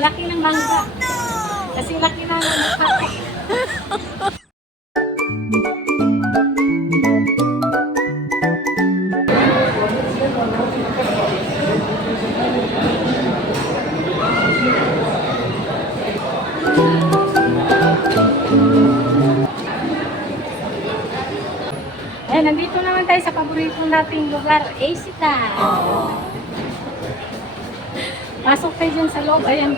laki ng mangga. Kasi laki na ng mangga. Ayan, nandito naman tayo sa paborito nating lugar, AC Town. Pasok tayo dyan sa loob. Ayan,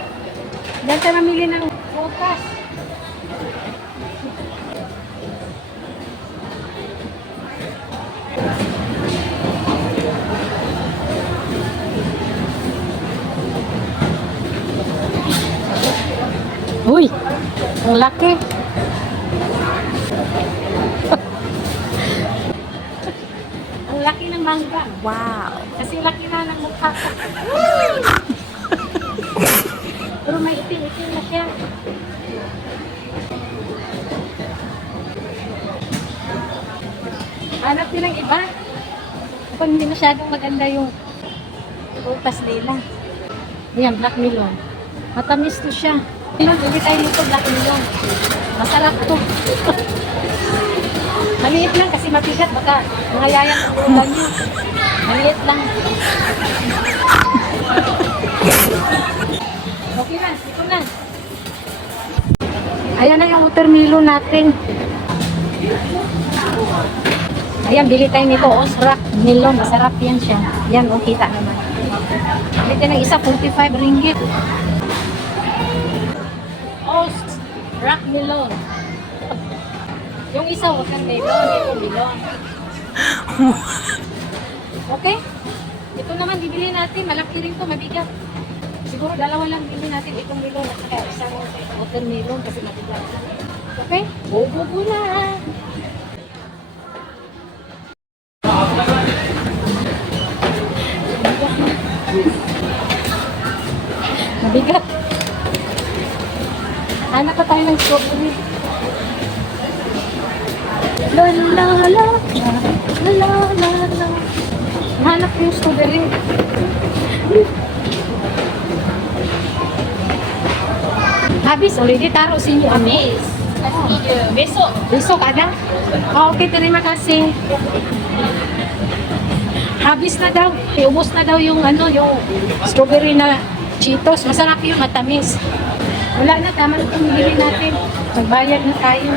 dyan tayo mamili ng bukas. Uy, ang laki. Ang laki ng mangga. Wow. Kasi laki na ng mukha ko. Pero may itim-itim na siya. Hanap din ng iba. Kung hindi masyadong maganda yung prutas nila. Ayan, black melon. Matamis to siya. Hindi tayo nito black melon. Masarap to. Maliit lang kasi matigat. Baka nangayayan ang ulan nyo. Maliit lang. Okay na, ito na. Ayan na yung watermelon natin. Ayan, bili tayo nito. Osrak melon. Masarap yan siya. Yan, o kita naman. Bili tayo ng isa, 45 ringgit. Osrak melon. Yung isa, watermelon. Ito melon. Okay? Ito naman, bibili natin. Malaki rin to, mabigat. Siguro dalawa lang bili natin itong melon at saka isang watermelon kasi mabigat. Okay? Bubugo na! Mabigat. Hanap pa tayo ng strawberry. La la la la la la la. Hanap ko yung strawberry. Habis already taruh sini. Habis. Kasih je. Besok. Besok ada? Oh, okay, terima kasih. Habis na daw. Ubos na daw yung ano, yung strawberry na Cheetos. Masarap yung matamis. Wala na, tama na itong bili natin. Magbayad na tayo.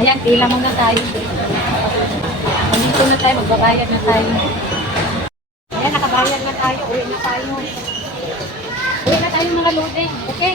Ayan, pila muna tayo. Nandito na tayo, magbabayad na tayo. Ayan, nakabayad na tayo. Uwi na tayo. Uwi na tayo mga loading. Okay?